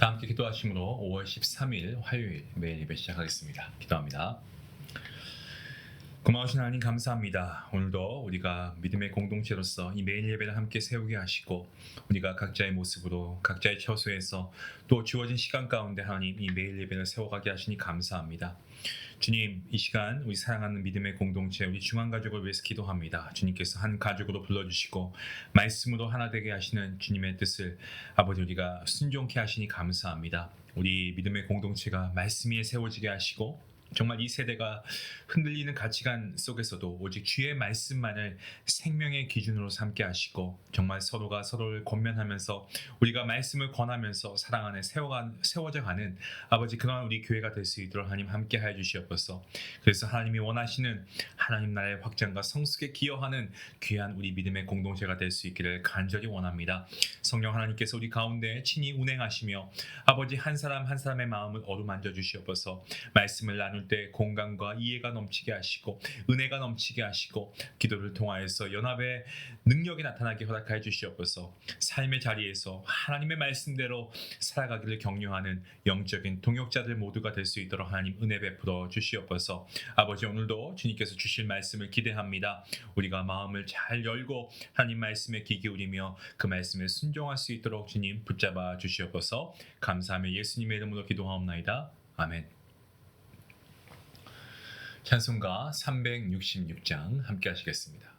다 함께 기도하심으로 5월 13일 화요일 매일 예배 시작하겠습니다. 기도합니다. 고마우신 하나님 감사합니다. 오늘도 우리가 믿음의 공동체로서 이 매일 예배를 함께 세우게 하시고 우리가 각자의 모습으로 각자의 처소에서 또 주어진 시간 가운데 하나님 이 매일 예배를 세워가게 하시니 감사합니다. 주님, 이 시간 우리 사랑하는 믿음의 공동체 우리 중앙가족을 위해서 기도합니다. 주님께서 한 가족으로 불러주시고 말씀으로 하나 되게 하시는 주님의 뜻을 아버지 우리가 순종케 하시니 감사합니다. 우리 믿음의 공동체가 말씀 위에 세워지게 하시고 정말 이 세대가 흔들리는 가치관 속에서도 오직 주의 말씀만을 생명의 기준으로 삼게 하시고 정말 서로가 서로를 권면하면서 우리가 말씀을 권하면서 사랑 안에 세워져 가는 아버지 그러한 우리 교회가 될 수 있도록 하나님 함께 하여 주시옵소서. 그래서 하나님이 원하시는 하나님 나라의 확장과 성숙에 기여하는 귀한 우리 믿음의 공동체가 될 수 있기를 간절히 원합니다. 성령 하나님께서 우리 가운데 친히 운행하시며 아버지 한 사람 한 사람의 마음을 어루만져 주시옵소서. 말씀을 나눌 때 공감과 이해가 넘치게 하시고 은혜가 넘치게 하시고 기도를 통하여서 연합의 능력이 나타나게 허락하여 주시옵소서. 삶의 자리에서 하나님의 말씀대로 살아가기를 격려하는 영적인 동역자들 모두가 될 수 있도록 하나님 은혜 베풀어 주시옵소서. 아버지 오늘도 주님께서 주실 말씀을 기대합니다. 우리가 마음을 잘 열고 하나님 말씀에 귀 기울이며 그 말씀에 순종할 수 있도록 주님 붙잡아 주시옵소서. 감사하며 예수님의 이름으로 기도하옵나이다. 아멘. 찬송가 366장 함께 하시겠습니다.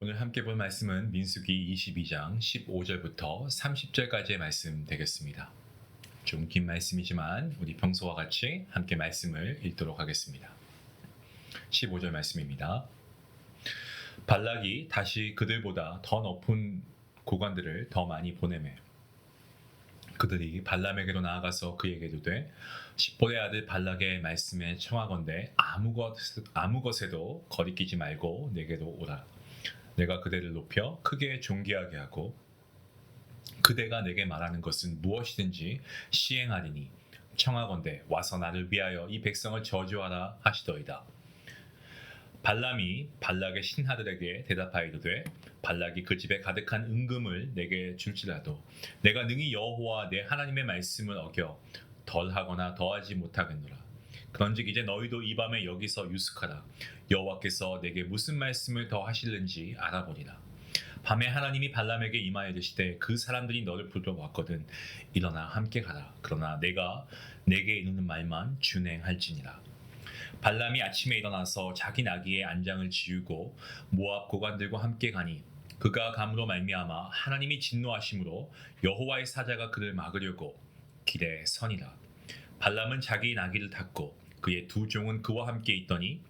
오늘 함께 볼 말씀은 민수기 22장 15절부터 30절까지의 말씀 되겠습니다. 좀 긴 말씀이지만 우리 평소와 같이 함께 말씀을 읽도록 하겠습니다. 15절 말씀입니다. 발락이 다시 그들보다 더 높은 고관들을 더 많이 보내매 그들이 발람에게로 나아가서 그에게 이르되 십볼의 아들 발락의 말씀에 청하건대 아무 것에도 거리끼지 말고 내게로 오라. 내가 그대를 높여 크게 존귀하게 하고 그대가 내게 말하는 것은 무엇이든지 시행하리니 청하건대 와서 나를 위하여 이 백성을 저주하라 하시더이다. 발람이 발락의 신하들에게 대답하이르되 발락이 그 집에 가득한 은금을 내게 줄지라도 내가 능히 여호와 내 하나님의 말씀을 어겨 덜하거나 더하지 못하겠노라. 그런즉 이제 너희도 이 밤에 여기서 유숙하라. 여호와께서 내게 무슨 말씀을 더 하실는지 알아보리라. 밤에 하나님이 발람에게 임하여 이르시되 그 사람들이 너를 불러왔거든 일어나 함께 가라. 그러나 내가 내게 이르는 말만 준행할지니라. 발람이 아침에 일어나서 자기 나귀의 안장을 지우고 모압 고관들과 함께 가니 그가 감으로 말미암아 하나님이 진노하심으로 여호와의 사자가 그를 막으려고 길에 서니라. 발람은 자기 나귀를 탔고 그의 두 종은 그와 함께 있더니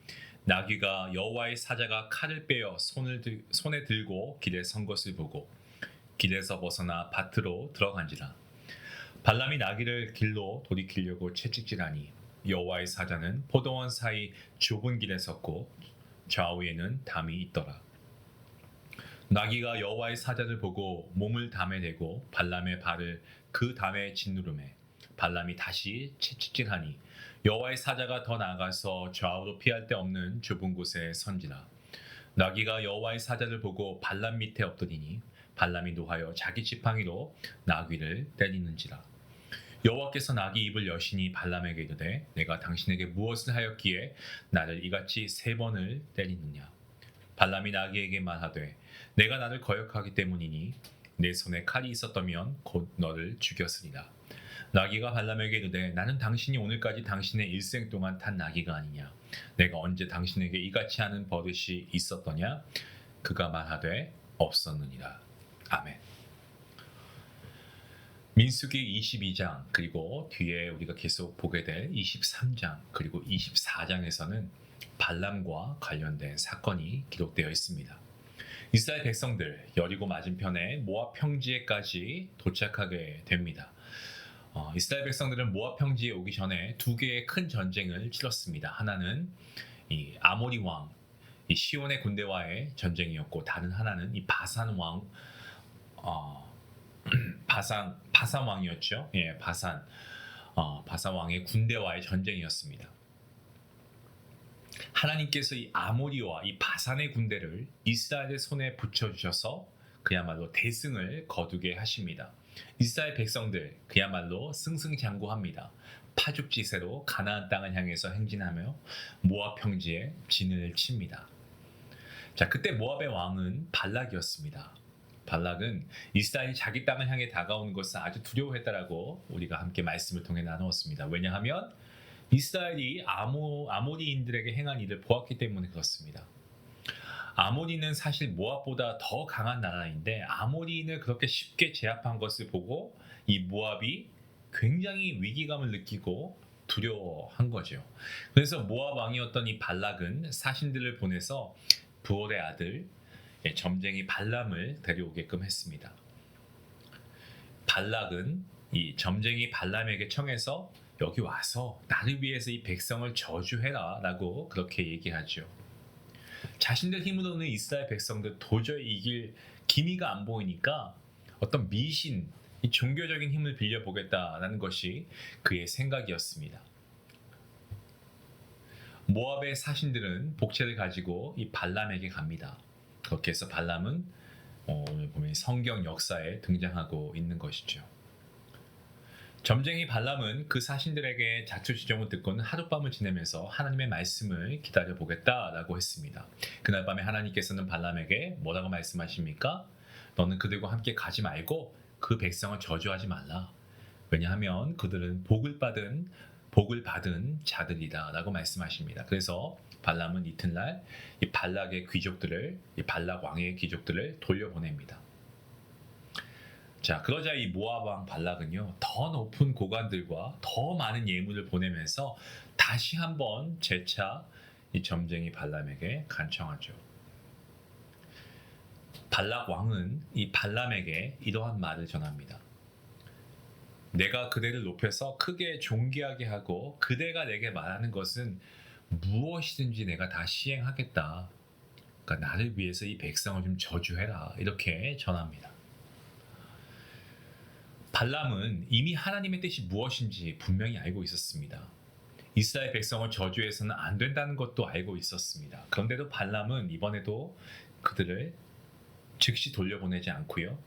나귀가 여호와의 사자가 칼을 빼어 손에 들고 길에 선 것을 보고 길에서 벗어나 밭으로 들어간지라. 발람이 나귀를 길로 돌이키려고 채찍질하니 여호와의 사자는 포도원 사이 좁은 길에 섰고 좌우에는 담이 있더라. 나귀가 여호와의 사자를 보고 몸을 담에 대고 발람의 발을 그 담에 짓누르매 발람이 다시 채찍질하니 여호와의 사자가 더 나아가서 좌우로 피할 데 없는 좁은 곳에 선지라. 나귀가 여호와의 사자를 보고 발람 밑에 엎드리니 발람이 노하여 자기 지팡이로 나귀를 때리는지라. 여호와께서 나귀 입을 여시니 발람에게 이르되 내가 당신에게 무엇을 하였기에 나를 이같이 3번을 때리느냐. 발람이 나귀에게 말하되 내가 나를 거역하기 때문이니 내 손에 칼이 있었다면 곧 너를 죽였으리라. 나귀가 발람에게 이르되 나는 당신이 오늘까지 당신의 일생 동안 탄 나귀가 아니냐. 내가 언제 당신에게 이같이 하는 버릇이 있었더냐. 그가 말하되 없었느니라. 아멘. 민수기 22장 그리고 뒤에 우리가 계속 보게 될 23장 그리고 24장에서는 발람과 관련된 사건이 기록되어 있습니다. 이스라엘 백성들 여리고 맞은편에 모압 평지에까지 도착하게 됩니다. 이스라엘 백성들은 모압 평지에 오기 전에 2개의 큰 전쟁을 치렀습니다. 하나는 이 아모리 왕 이 시온의 군대와의 전쟁이었고 다른 하나는 이 바산 왕 바산 왕이었죠. 예, 바산 왕의 군대와의 전쟁이었습니다. 하나님께서 이 아모리와 이 바산의 군대를 이스라엘의 손에 붙여주셔서 그야말로 대승을 거두게 하십니다. 이스라엘 백성들 그야말로 승승장구합니다. 파죽지세로 가나안 땅을 향해서 행진하며 모압 평지에 진을 칩니다. 자, 그때 모압의 왕은 발락이었습니다. 발락은 이스라엘이 자기 땅을 향해 다가오는 것을 아주 두려워했다라고 우리가 함께 말씀을 통해 나누었습니다. 왜냐하면 이스라엘이 아모리인들에게 행한 일을 보았기 때문에 그렇습니다. 아모리는 사실 모압보다 더 강한 나라인데 아모리인을 그렇게 쉽게 제압한 것을 보고 이 모압이 굉장히 위기감을 느끼고 두려워한 거죠. 그래서 모압 왕이었던 이 발락은 사신들을 보내서 부올의 아들 점쟁이 발람을 데려오게끔 했습니다. 발락은 이 점쟁이 발람에게 청해서 여기 와서 나를 위해서 이 백성을 저주해라 라고 그렇게 얘기하죠. 자신들 힘으로는 이스라엘 백성들 도저히 이길 기미가 안 보이니까 어떤 미신, 이 종교적인 힘을 빌려보겠다라는 것이 그의 생각이었습니다. 모압의 사신들은 복채를 가지고 이 발람에게 갑니다. 그렇게 해서 발람은 오늘 보면 성경 역사에 등장하고 있는 것이죠. 점쟁이 발람은 그 사신들에게 자초지종을 듣고는 하룻밤을 지내면서 하나님의 말씀을 기다려보겠다라고 했습니다. 그날 밤에 하나님께서는 발람에게 뭐라고 말씀하십니까? 너는 그들과 함께 가지 말고 그 백성을 저주하지 말라. 왜냐하면 그들은 복을 받은 자들이다 라고 말씀하십니다. 그래서 발람은 이튿날 이 발락 왕의 귀족들을 돌려보냅니다. 자, 그러자 이 모압 왕 발락은요, 더 높은 고관들과 더 많은 예물을 보내면서 다시 한번 재차 이 점쟁이 발람에게 간청하죠. 발락 왕은 이 발람에게 이러한 말을 전합니다. 내가 그대를 높여서 크게 존귀하게 하고 그대가 내게 말하는 것은 무엇이든지 내가 다 시행하겠다. 그러니까 나를 위해서 이 백성을 좀 저주해라 이렇게 전합니다. 발람은 이미 하나님의 뜻이 무엇인지 분명히 알고 있었습니다. 이스라엘 백성을 저주해서는 안 된다는 것도 알고 있었습니다. 그런데도 발람은 이번에도 그들을 즉시 돌려보내지 않고요.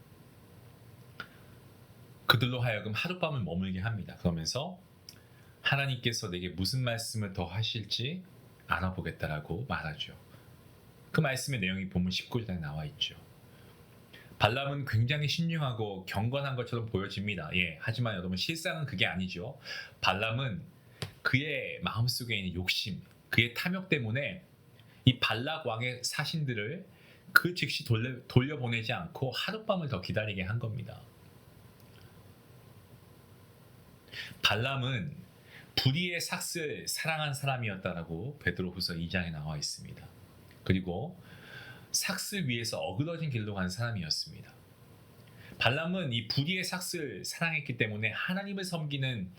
그들로 하여금 하룻밤을 머물게 합니다. 그러면서 하나님께서 내게 무슨 말씀을 더 하실지 알아보겠다라고 말하죠. 그 말씀의 내용이 본문 19절에 나와 있죠. 발람은 굉장히 신중하고 경건한 것처럼 보여집니다. 하지만 여러분 실상은 그게 아니죠. 발람은 그의 마음속에 있는 욕심, 그의 탐욕 때문에 이 발락 왕의 사신들을 그 즉시 돌려보내지 않고 하룻밤을 더 기다리게 한 겁니다. 발람은 불의의 삭슬 사랑한 사람이었다라고 베드로후서 2장에 나와 있습니다. 그리고 삭슬 위에서 어그러진 길로 간 사람이었습니다. 발람은 이 불의의 삭슬 사랑했기 때문에 하나님을 섬기는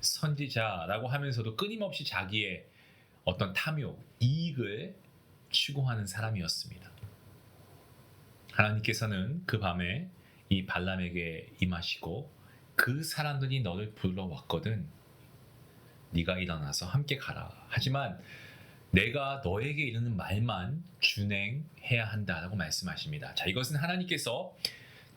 선지자라고 하면서도 끊임없이 자기의 어떤 탐욕, 이익을 추구하는 사람이었습니다. 하나님께서는 그 밤에 이 발람에게 임하시고 그 사람들이 너를 불러왔거든. 네가 일어나서 함께 가라. 하지만 내가 너에게 이르는 말만 준행해야 한다라고 말씀하십니다. 자, 이것은 하나님께서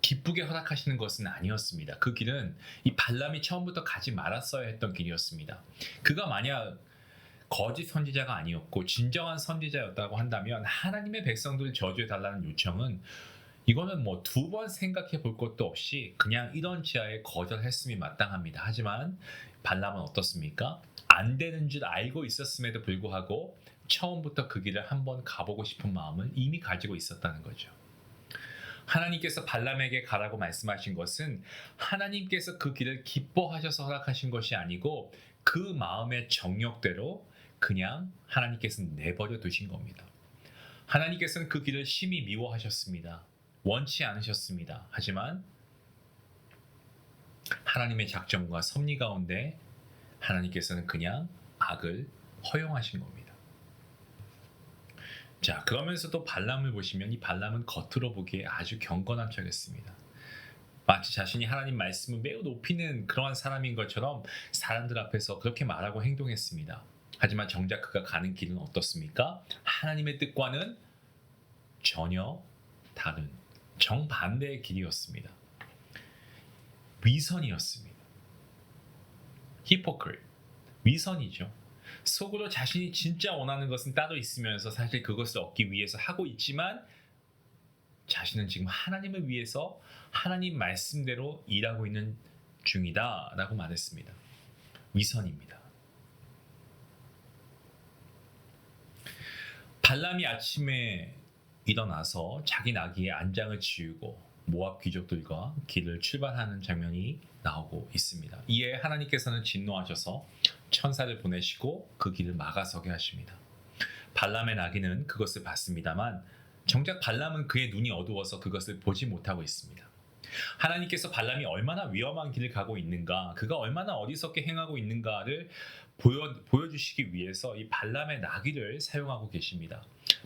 기쁘게 허락하시는 것은 아니었습니다. 그 길은 이 발람이 처음부터 가지 말았어야 했던 길이었습니다. 그가 만약 거짓 선지자가 아니었고 진정한 선지자였다고 한다면 하나님의 백성들을 저주해달라는 요청은 이거는 뭐 두 번 생각해 볼 것도 없이 그냥 이런 지하에 거절했음이 마땅합니다. 하지만 발람은 어떻습니까? 안 되는 줄 알고 있었음에도 불구하고 처음부터 그 길을 한번 가보고 싶은 마음을 이미 가지고 있었다는 거죠. 하나님께서 발람에게 가라고 말씀하신 것은 하나님께서 그 길을 기뻐하셔서 허락하신 것이 아니고 그 마음의 정욕대로 그냥 하나님께서 내버려 두신 겁니다. 하나님께서는 그 길을 심히 미워하셨습니다. 원치 않으셨습니다. 하지만 하나님의 작정과 섭리 가운데 하나님께서는 그냥 악을 허용하신 겁니다. 자, 그러면서도 발람을 보시면 이 발람은 겉으로 보기에 아주 경건한 척했습니다. 마치 자신이 하나님 말씀을 매우 높이는 그러한 사람인 것처럼 사람들 앞에서 그렇게 말하고 행동했습니다. 하지만 정작 그가 가는 길은 어떻습니까? 하나님의 뜻과는 전혀 다른 정반대의 길이었습니다. 위선이었습니다. 히포크릿, 위선이죠. 속으로 자신이 진짜 원하는 것은 따로 있으면서 사실 그것을 얻기 위해서 하고 있지만 자신은 지금 하나님을 위해서 하나님 말씀대로 일하고 있는 중이다 라고 말했습니다. 위선입니다. 발람이 아침에 일어나서 자기 나귀의 안장을 지우고 모압 귀족들과 길을 출발하는 장면이 나오고 있습니다. 이에 하나님께서는 진노하셔서 천사를 보내시고 그 길을 막아서게 하십니다. 발람의 나귀는 그것을 봤습니다만 정작 발람은 그의 눈이 어두워서 그것을 보지 못하고 있습니다. 하나님께서 발람이 얼마나 위험한 길을 가고 있는가, 그가 얼마나 어리석게 행하고 있는가를 보여주시기 위해서 이 발람의 나귀를 사용하고 계십니다.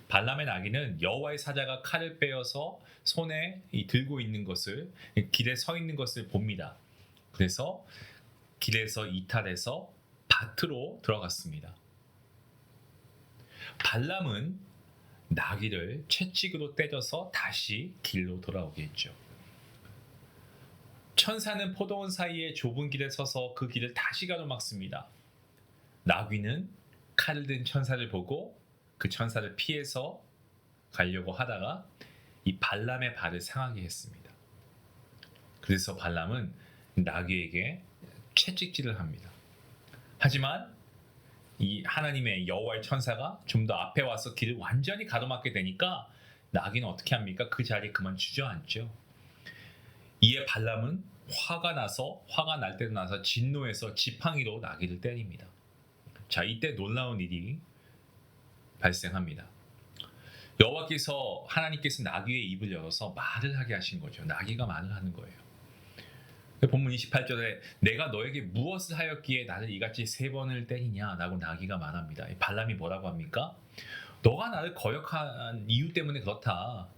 발람의 나귀는 여호와의 사자가 칼을 빼어서 손에 들고 있는 것을, 길에 서 있는 것을 봅니다. 그래서 길에서 이탈해서 밭으로 들어갔습니다. 발람은 나귀를 채찍으로 때려서 다시 길로 돌아오게 했죠. 천사는 포도원 사이의 좁은 길에 서서 그 길을 다시 가로막습니다. 나귀는 칼을 든 천사를 보고 그 천사를 피해서 가려고 하다가 이 발람의 발을 상하게 했습니다. 그래서 발람은 나귀에게 채찍질을 합니다. 하지만 이 하나님의 여호와의 천사가 좀 더 앞에 와서 길을 완전히 가로막게 되니까 나귀는 어떻게 합니까? 그 자리에 그만 주저앉죠. 이에 발람은 화가 날 때도 나서 진노해서 지팡이로 나귀를 때립니다. 자, 이때 놀라운 일이 발생합니다. 하나님께서 나귀의 입을 열어서 말을 하게 하신 거죠. 나귀가 말을 하는 거예요. 본문 28절에 내가 너에게 무엇을 하였기에 나를 이같이 3번을 때리냐 라고 나귀가 말합니다. 발람이 뭐라고 합니까? 너가 나를 거역한 이유 때문에 그렇다.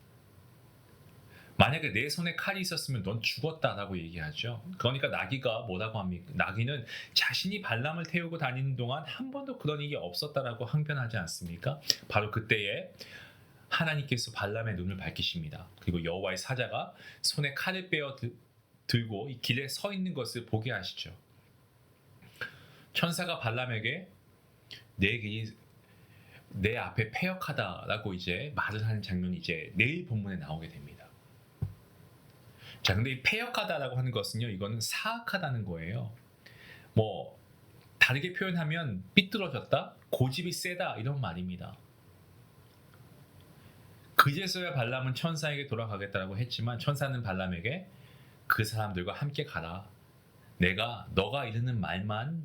만약에 내 손에 칼이 있었으면 넌 죽었다라고 얘기하죠. 그러니까 나귀가 뭐라고 합니까? 나귀는 자신이 발람을 태우고 다니는 동안 한 번도 그런 일이 없었다라고 항변하지 않습니까? 바로 그때에 하나님께서 발람의 눈을 밝히십니다. 그리고 여호와의 사자가 손에 칼을 빼어 들고 이 길에 서 있는 것을 보게 하시죠. 천사가 발람에게 내 길이 내 앞에 패역하다라고 이제 말을 하는 장면이 이제 내일 본문에 나오게 됩니다. 자, 근데 이 패역하다라고 하는 것은요, 이거는 사악하다는 거예요. 뭐 다르게 표현하면 삐뚤어졌다, 고집이 세다 이런 말입니다. 그제서야 발람은 천사에게 돌아가겠다라고 했지만 천사는 발람에게 그 사람들과 함께 가라. 너가 이르는 말만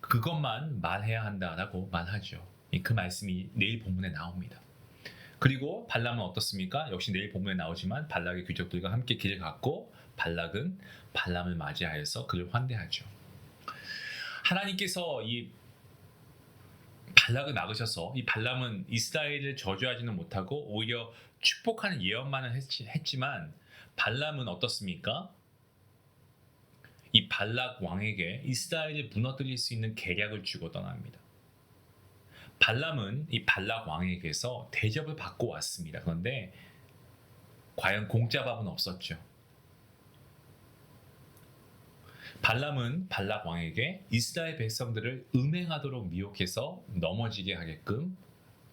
그것만 말해야 한다라고 말하죠. 그 말씀이 내일 본문에 나옵니다. 그리고 발람은 어떻습니까? 역시 내일 본문에 나오지만 발락의 귀족들과 함께 길을 갔고 발락은 발람을 맞이하여서 그를 환대하죠. 하나님께서 이 발락을 막으셔서 이 발람은 이스라엘을 저주하지는 못하고 오히려 축복하는 예언만을 했지만 발람은 어떻습니까? 이 발락 왕에게 이스라엘을 무너뜨릴 수 있는 계략을 주고 떠납니다. 발람은 이 발락 왕에게서 대접을 받고 왔습니다. 그런데 과연 공짜 밥은 없었죠. 발람은 발락 왕에게 이스라엘 백성들을 음행하도록 미혹해서 넘어지게 하게끔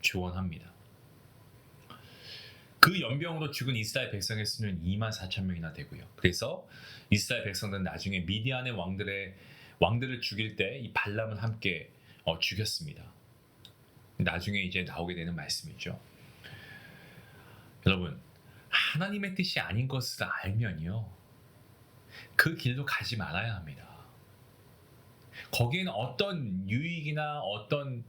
조언합니다. 그 연병으로 죽은 이스라엘 백성의 수는 24,000명이나 되고요. 그래서 이스라엘 백성들은 나중에 미디안의 왕들을 죽일 때 이 발람을 함께 죽였습니다. 나중에 이제 나오게 되는 말씀이죠. 여러분, 하나님의 뜻이 아닌 것을 알면요, 그 길로 가지 말아야 합니다. 거기에는 어떤 유익이나 어떤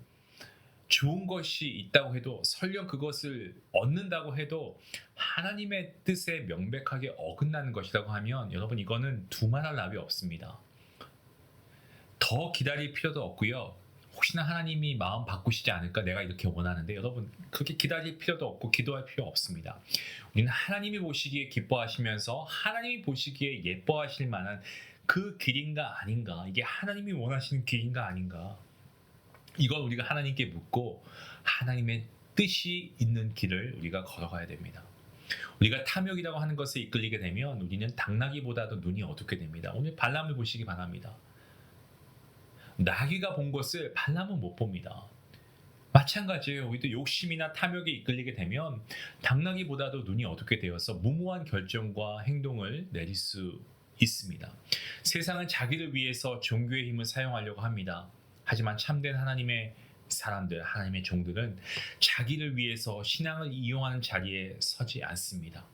좋은 것이 있다고 해도, 설령 그것을 얻는다고 해도 하나님의 뜻에 명백하게 어긋나는 것이라고 하면 여러분, 이거는 두말할 나위 없습니다. 더 기다릴 필요도 없고요. 혹시나 하나님이 마음 바꾸시지 않을까, 내가 이렇게 원하는데, 여러분 그렇게 기다릴 필요도 없고 기도할 필요 없습니다. 우리는 하나님이 보시기에 기뻐하시면서 하나님이 보시기에 예뻐하실 만한 그 길인가 아닌가, 이게 하나님이 원하시는 길인가 아닌가, 이걸 우리가 하나님께 묻고 하나님의 뜻이 있는 길을 우리가 걸어가야 됩니다. 우리가 탐욕이라고 하는 것에 이끌리게 되면 우리는 당나귀보다도 눈이 어둡게 됩니다. 오늘 발람을 보시기 바랍니다. 나귀가 본 것을 발람은 못 봅니다. 마찬가지예요. 우리도 욕심이나 탐욕에 이끌리게 되면 당나귀보다도 눈이 어둡게 되어서 무모한 결정과 행동을 내릴 수 있습니다. 세상은 자기를 위해서 종교의 힘을 사용하려고 합니다. 하지만 참된 하나님의 사람들, 하나님의 종들은 자기를 위해서 신앙을 이용하는 자리에 서지 않습니다.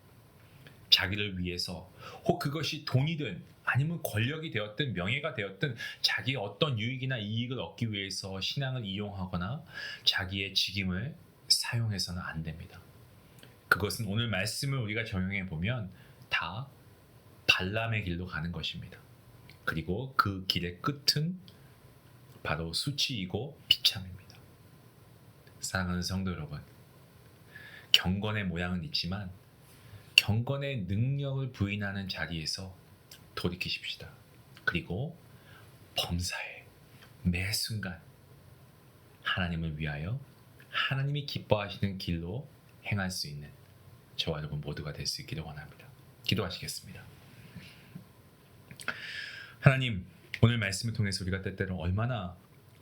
자기를 위해서, 혹 그것이 돈이든 아니면 권력이 되었든 명예가 되었든 자기의 어떤 유익이나 이익을 얻기 위해서 신앙을 이용하거나 자기의 직임을 사용해서는 안 됩니다. 그것은 오늘 말씀을 우리가 적용해 보면 다 발람의 길로 가는 것입니다. 그리고 그 길의 끝은 바로 수치이고 비참입니다. 사랑하는 성도 여러분, 경건의 모양은 있지만 경건의 능력을 부인하는 자리에서 돌이키십시다. 그리고 범사에 매 순간 하나님을 위하여 하나님이 기뻐하시는 길로 행할 수 있는 저와 여러분 모두가 될 수 있기를 원합니다. 기도하시겠습니다. 하나님, 오늘 말씀을 통해서 우리가 때때로 얼마나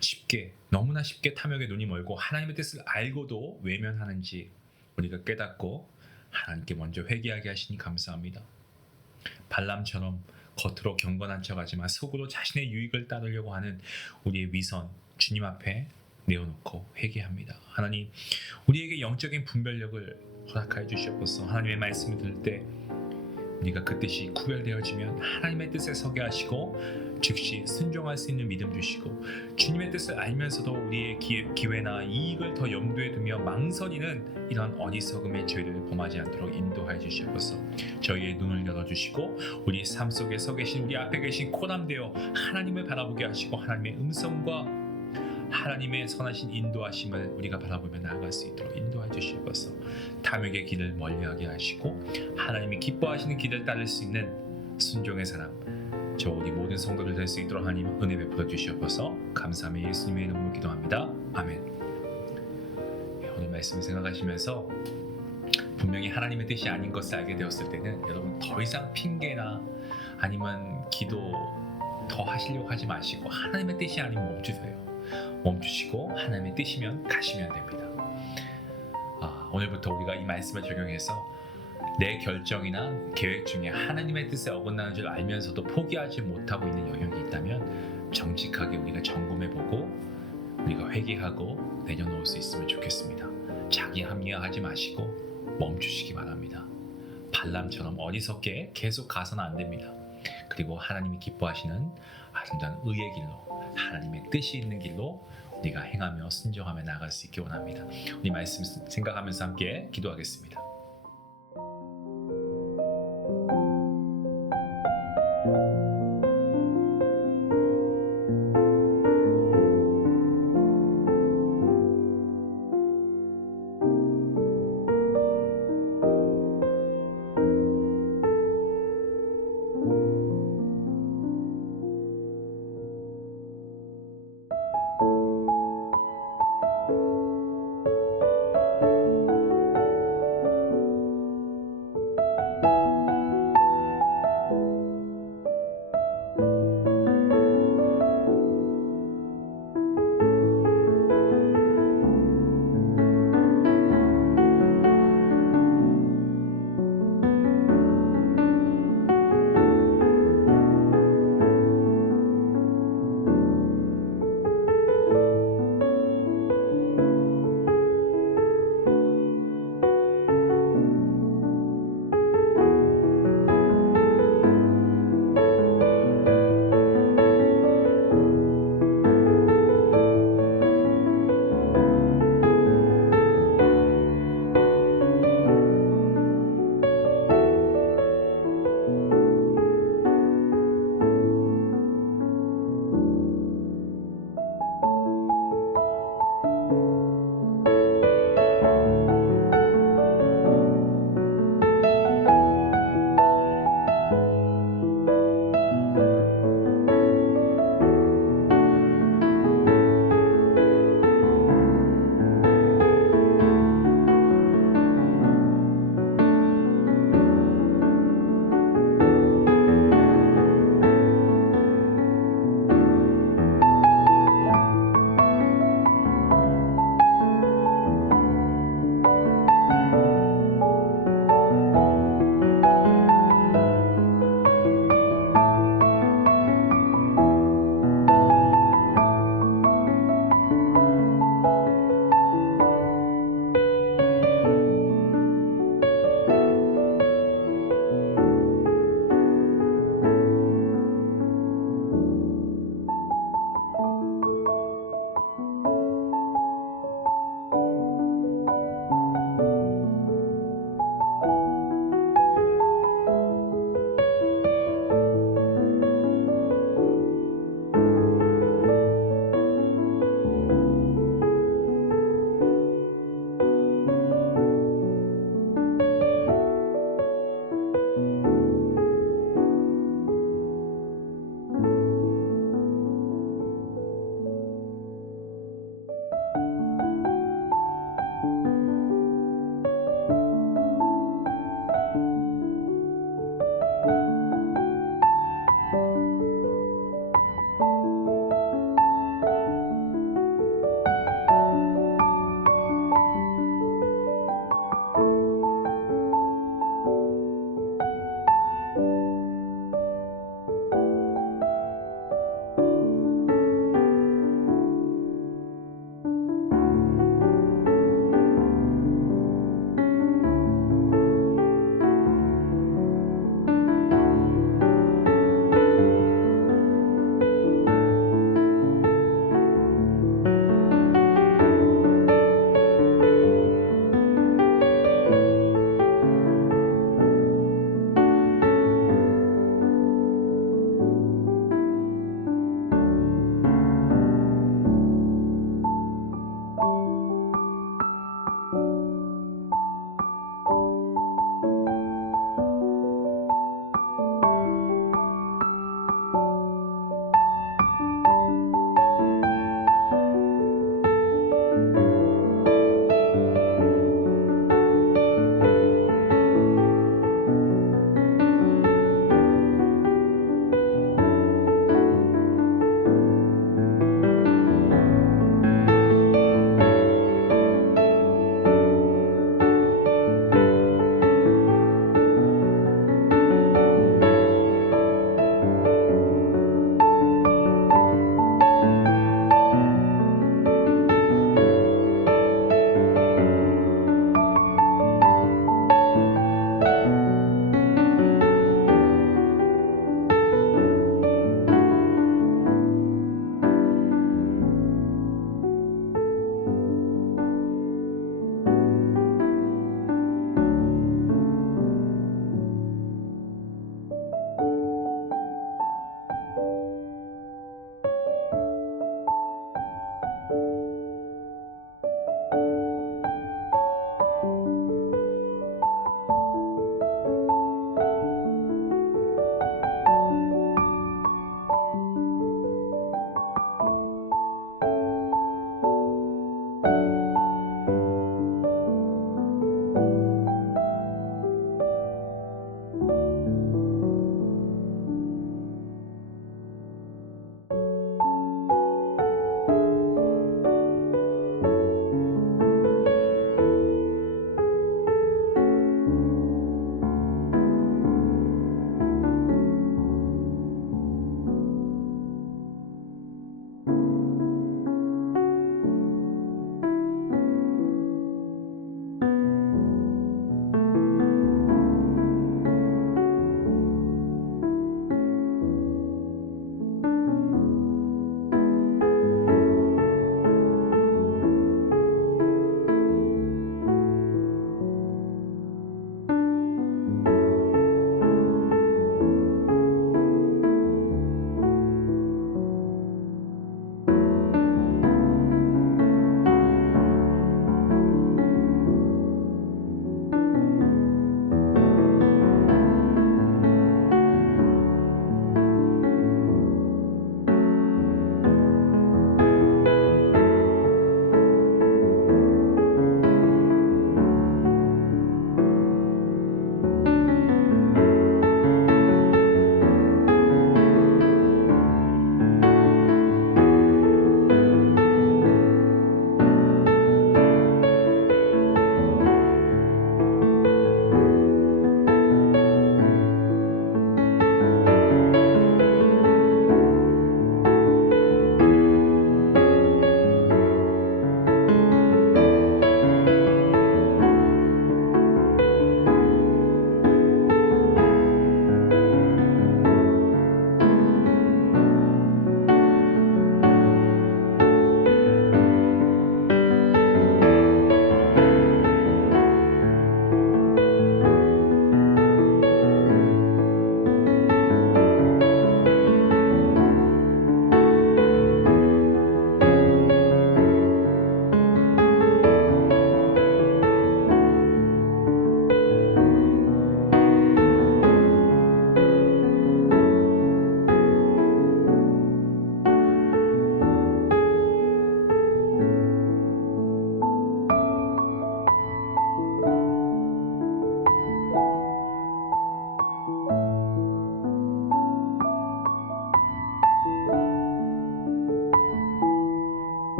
쉽게, 너무나 쉽게 탐욕에 눈이 멀고 하나님의 뜻을 알고도 외면하는지 우리가 깨닫고 하나님께 먼저 회개하게 하시니 감사합니다. 발람처럼 겉으로 경건한 척하지만 속으로 자신의 유익을 따르려고 하는 우리의 위선 주님 앞에 내어놓고 회개합니다. 하나님, 우리에게 영적인 분별력을 허락하여 주시옵소서. 하나님의 말씀을 들을 때 우리가 그 뜻이 구별되어지면 하나님의 뜻에 서게 하시고 즉시 순종할 수 있는 믿음 주시고, 주님의 뜻을 알면서도 우리의 기회나 이익을 더 염두에 두며 망설이는 이런 어리석음의 죄를 범하지 않도록 인도하여 주시옵소서. 저희의 눈을 열어주시고 우리의 삶 속에 서 계신, 우리 앞에 계신 코람되어 하나님을 바라보게 하시고 하나님의 음성과 하나님의 선하신 인도하심을 우리가 바라보며 나아갈 수 있도록 인도해 주시옵소서. 탐욕의 길을 멀리하게 하시고 하나님이 기뻐하시는 길을 따를 수 있는 순종의 사람, 저 우리 모든 성도들 될 수 있도록 하나님 은혜 베풀어 주시옵소서. 감사하며 예수님의 이름으로 기도합니다. 아멘. 오늘 말씀 생각하시면서 분명히 하나님의 뜻이 아닌 것을 알게 되었을 때는 여러분 더 이상 핑계나 아니면 기도 더 하시려고 하지 마시고 하나님의 뜻이 아니면 멈추시고 하나님의 뜻이면 가시면 됩니다. 오늘부터 우리가 이 말씀을 적용해서 내 결정이나 계획 중에 하나님의 뜻에 어긋나는 줄 알면서도 포기하지 못하고 있는 영역이 있다면 정직하게 우리가 점검해보고 우리가 회개하고 내려놓을 수 있으면 좋겠습니다. 자기 합리화하지 마시고 멈추시기 바랍니다. 발람처럼 어리석게 계속 가서는 안 됩니다. 그리고 하나님이 기뻐하시는 아름다운 의의 길로, 하나님의 뜻이 있는 길로 우리가 행하며 순종하며 나아갈 수 있기 원합니다. 우리 말씀 생각하면서 함께 기도하겠습니다.